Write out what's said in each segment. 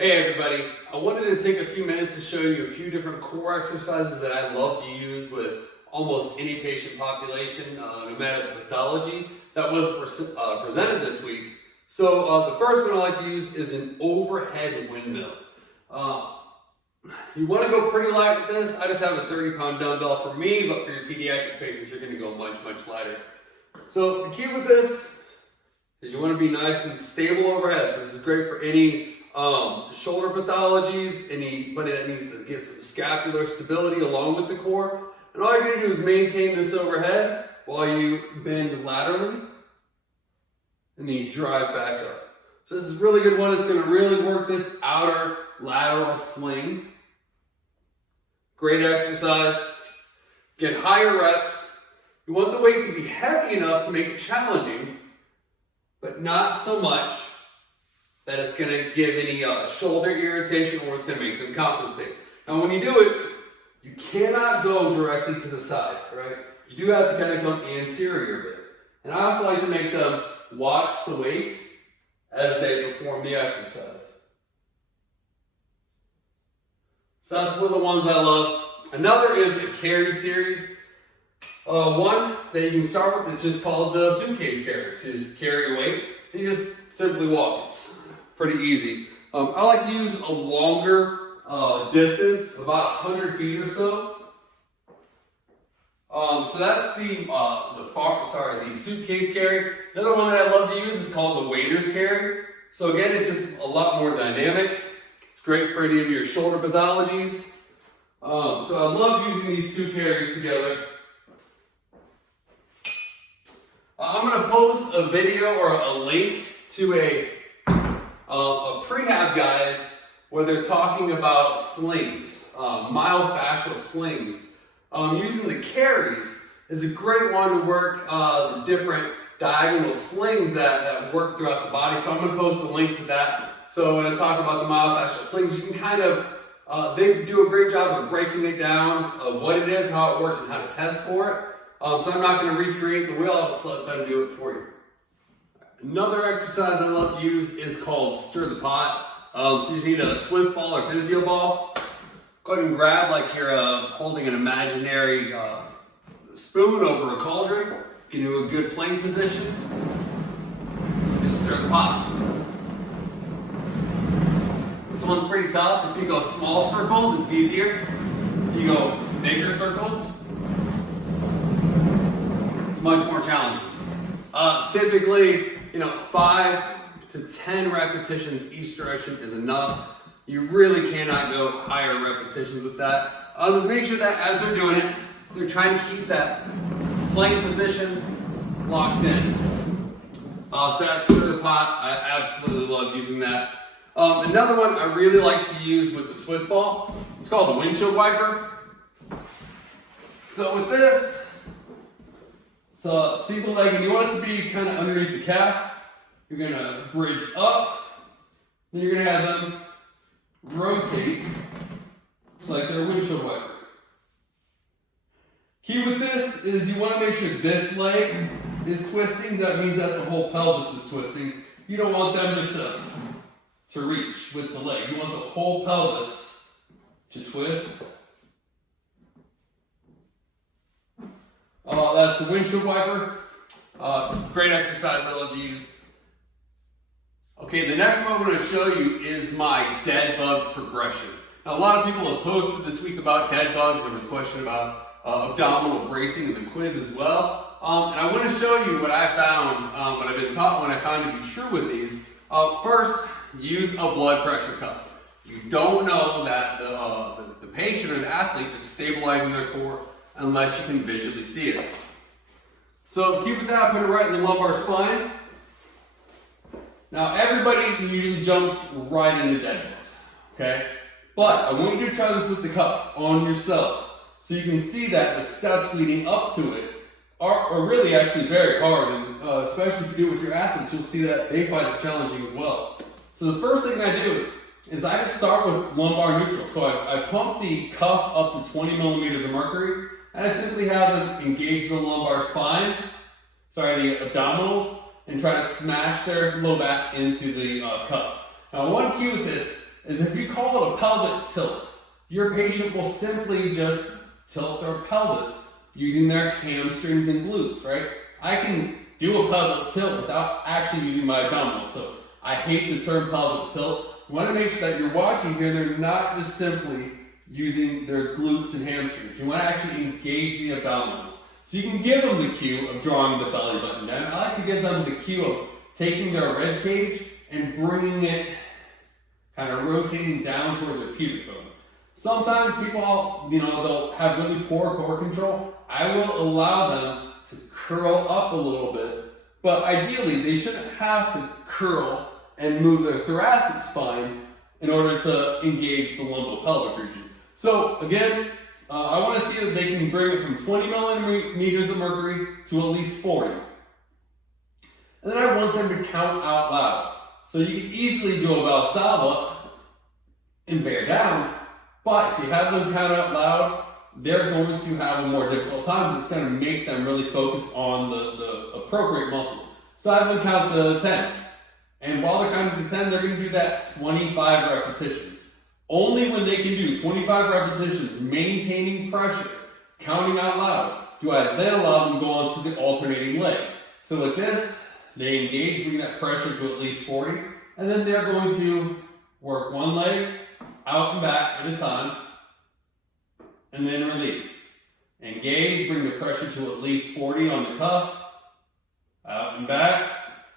Hey everybody, I wanted to take a few minutes to show you a few different core exercises that I love to use with almost any patient population, no matter the pathology that was presented this week. So the first one I like to use is an overhead windmill. You want to go pretty light with this. I just have a 30-pound dumbbell for me, but for your pediatric patients, you're going to go much lighter. So the key with this is you want to be nice and stable overhead. So this is great for any shoulder pathologies, anybody that needs to get some scapular stability along with the core. And all you're going to do is maintain this overhead while you bend laterally and then you drive back up. So this is a really good one. It's going to really work this outer lateral sling. Great exercise. Get higher reps. You want the weight to be heavy enough to make it challenging, but not so much that it's going to give any shoulder irritation or it's going to make them compensate. Now when you do it, you cannot go directly to the side, right? You do have to kind of come anterior a bit. And I also like to make them watch the weight as they perform the exercise. So that's one of the ones I love. Another is a carry series. One that you can start with is just called the suitcase carry. So you just carry your weight and you just simply walk. It's pretty easy. I like to use a longer distance, about 100 feet or so. So that's the suitcase carry. Another one that I love to use is called the waiter's carry. So again, it's just a lot more dynamic. It's great for any of your shoulder pathologies. So I love using these two carries together. I'm going to post a video or a link to a prehab guys where they're talking about slings, myofascial slings. Using the carries is a great one to work the different diagonal slings that work throughout the body. So I'm going to post a link to that. So when I talk about the myofascial slings, you can kind of, they do a great job of breaking it down of what it is, how it works, and how to test for it. So I'm not going to recreate the wheel, I'll just let them do it for you. Another exercise I love to use is called stir the pot. So you just need a Swiss ball or physio ball. Go ahead and grab like you're holding an imaginary spoon over a cauldron. Get into a good plank position. Just stir the pot. This one's pretty tough. If you go small circles, it's easier. If you go bigger circles, it's much more challenging. Typically, 5 to 10 repetitions each direction is enough. You really cannot go higher repetitions with that. Just make sure that as they're doing it, they're trying to keep that plank position locked in. So that's the pot. I absolutely love using that. Another one I really like to use with the Swiss ball, it's called the windshield wiper. So with this, it's a single leg, and you want it to be kind of underneath the calf. You're going to bridge up, and you're going to have them rotate like their windshield wiper. Key with this is you want to make sure this leg is twisting. That means that the whole pelvis is twisting. You don't want them just to reach with the leg. You want the whole pelvis to twist. That's the windshield wiper. Great exercise I love to use. Okay, the next one I'm going to show you is my dead bug progression. Now, a lot of people have posted this week about dead bugs. There was a question about abdominal bracing in the quiz as well. And I want to show you what I found, what I've been taught, what I found to be true with these. First, use a blood pressure cuff. You don't know that the patient or the athlete is stabilizing their core unless you can visually see it. So keep it down, put it right in the lumbar spine. Now everybody usually jumps right into dead bugs, okay? But I want you to try this with the cuff on yourself so you can see that the steps leading up to it are really actually very hard, and especially if you do it with your athletes, you'll see that they find it challenging as well. So the first thing I do is I just start with lumbar neutral. So I pump the cuff up to 20 millimeters of mercury, and I simply have them engage the lumbar spine, the abdominals, and try to smash their low back into the cuff. Now one key with this is if you call it a pelvic tilt, your patient will simply just tilt their pelvis using their hamstrings and glutes, right? I can do a pelvic tilt without actually using my abdominals. So I hate the term pelvic tilt. You want to make sure that you're watching here, they're not just simply using their glutes and hamstrings. You want to actually engage the abdominals. So you can give them the cue of drawing the belly button down. I like to give them the cue of taking their rib cage and bringing it, kind of rotating down toward their pubic bone. Sometimes people, they'll have really poor core control. I will allow them to curl up a little bit, but ideally they shouldn't have to curl and move their thoracic spine in order to engage the lumbopelvic region. So again, I want to see that they can bring it from 20 millimeters of mercury to at least 40. And then I want them to count out loud. So you can easily do a Valsalva and bear down, but if you have them count out loud, they're going to have a more difficult time. It's going to make them really focus on the appropriate muscles. So I have them count to 10. And while they're counting to 10, they're going to do that 25 repetitions. Only when they can do 25 repetitions, maintaining pressure, counting out loud, do I then allow them to go on to the alternating leg. So with this, they engage, bring that pressure to at least 40, and then they're going to work one leg out and back at a time, and then release. Engage, bring the pressure to at least 40 on the cuff, out and back,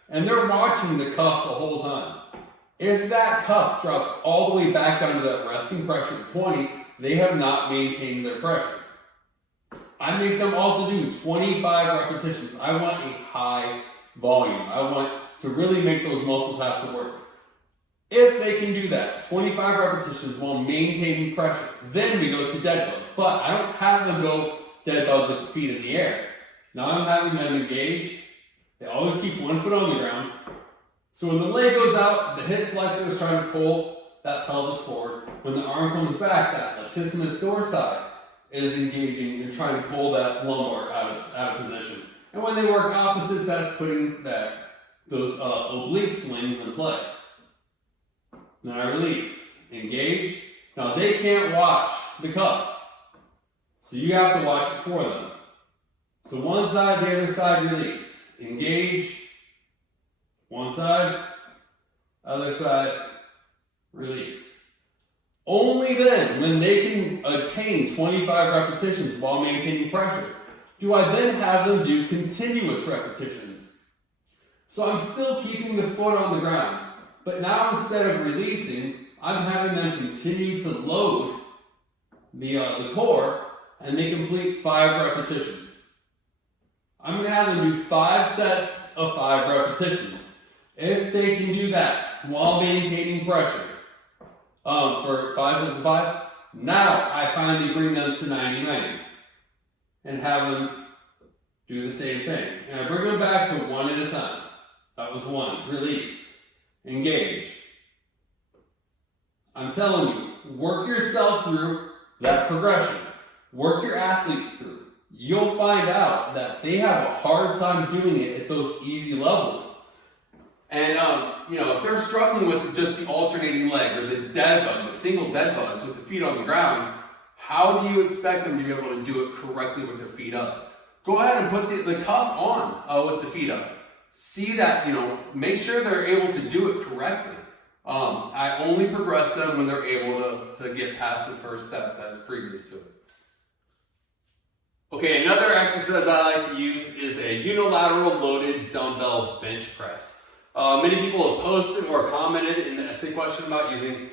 and they're watching the cuff the whole time. If that cuff drops all the way back down to that resting pressure of 20, they have not maintained their pressure. I make them also do 25 repetitions. I want a high volume. I want to really make those muscles have to work. If they can do that, 25 repetitions while maintaining pressure, then we go to dead bug. But I don't have them go dead bug with the feet in the air. Now I'm having them engage. They always keep one foot on the ground. So when the leg goes out, the hip flexor is trying to pull that pelvis forward. When the arm comes back, that latissimus dorsi is engaging and trying to pull that lumbar out of position. And when they work opposites, that's putting those oblique slings in play. Then I release, engage. Now they can't watch the cuff, so you have to watch it for them. So one side, the other side, release, engage. One side, other side, release. Only then, when they can attain 25 repetitions while maintaining pressure, do I then have them do continuous repetitions. So I'm still keeping the foot on the ground, but now instead of releasing, I'm having them continue to load the core, and they complete 5 repetitions. I'm going to have them do 5 sets of 5 repetitions. If they can do that while maintaining pressure for 5 sets of 5, now I finally bring them to 90-90 and have them do the same thing. And I bring them back to 1 at a time. That was 1. Release. Engage. I'm telling you, work yourself through that progression. Work your athletes through. You'll find out that they have a hard time doing it at those easy levels. And, if they're struggling with just the alternating leg or the dead bug, the single dead bugs with the feet on the ground, how do you expect them to be able to do it correctly with their feet up? Go ahead and put the cuff on with the feet up. See that, make sure they're able to do it correctly. I only progress them when they're able to get past the first step that's previous to it. Okay, another exercise I like to use is a unilateral loaded dumbbell bench press. Many people have posted or commented in the essay question about using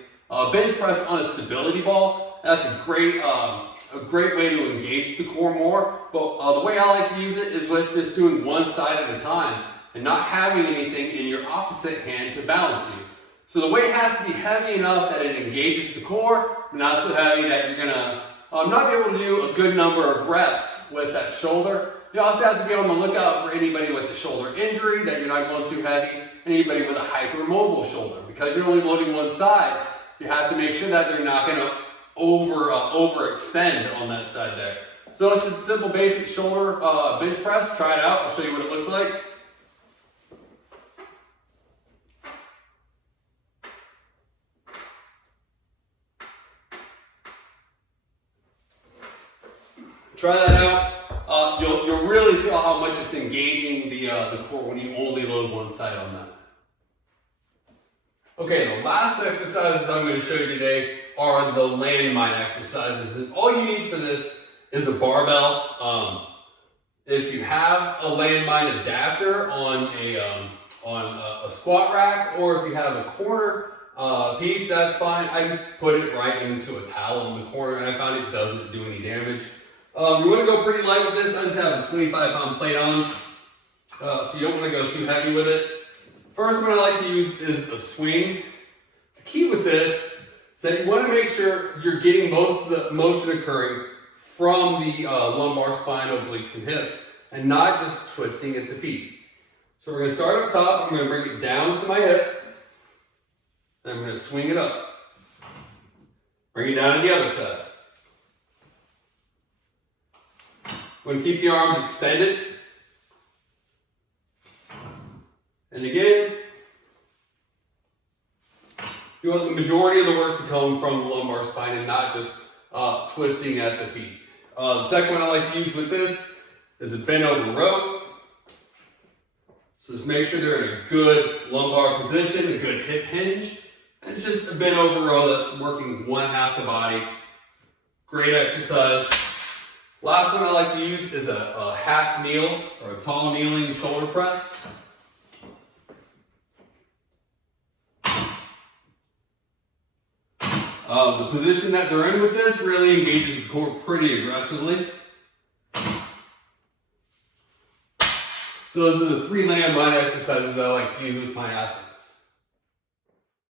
bench press on a stability ball. That's a great way to engage the core more. But the way I like to use it is with just doing one side at a time and not having anything in your opposite hand to balance you. So the weight has to be heavy enough that it engages the core, but not so heavy that you're gonna not be able to do a good number of reps with that shoulder. You also have to be on the lookout for anybody with a shoulder injury that you're not going too heavy, and anybody with a hypermobile shoulder. Because you're only loading one side, you have to make sure that they're not going to overextend on that side there. So it's just a simple basic shoulder bench press. Try it out. I'll show you what it looks like. Try that out. You'll really feel how much it's engaging the core when you only load one side on that. Okay, the last exercises I'm going to show you today are the landmine exercises. And all you need for this is a barbell. If you have a landmine adapter on a squat rack, or if you have a corner piece, that's fine. I just put it right into a towel in the corner, and I found it doesn't do any damage. You want to go pretty light with this. I just have a 25-pound plate on, so you don't want to go too heavy with it. First one I like to use is a swing. The key with this is that you want to make sure you're getting most of the motion occurring from the lumbar spine, obliques, and hips, and not just twisting at the feet. So we're going to start up top. I'm going to bring it down to my hip, and I'm going to swing it up. Bring it down to the other side. I'm going to keep the arms extended. And again, you want the majority of the work to come from the lumbar spine and not just twisting at the feet. The second one I like to use with this is a bent over row. So just make sure they're in a good lumbar position, a good hip hinge. And it's just a bent over row that's working one half the body. Great exercise. Last one I like to use is a half kneel or a tall kneeling shoulder press. The position that they're in with this really engages the core pretty aggressively. So those are the 3 landmine exercises I like to use with my athletes.